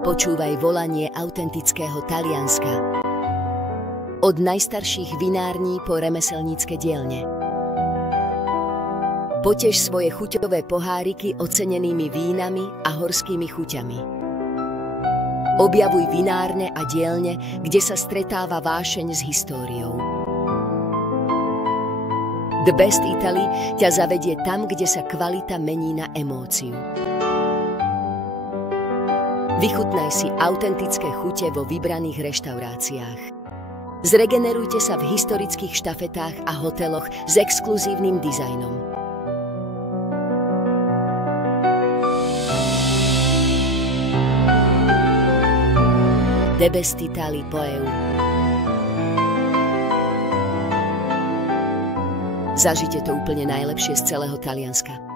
Počúvaj volanie autentického Talianska. Od najstarších vinární po remeselnícke dielne. Potež svoje chuťové poháriky ocenenými vínami a horskými chuťami. Objavuj vinárne a dielne, kde sa stretáva vášeň s históriou. The Best Italy ťa zavedie tam, kde sa kvalita mení na emóciu. Vychutnaj si autentické chute vo vybraných reštauráciách. Zregenerujte sa v historických štafetách a hoteloch s exkluzívnym dizajnom. The Best Italy po EU. Zažite to úplne najlepšie z celého Talianska.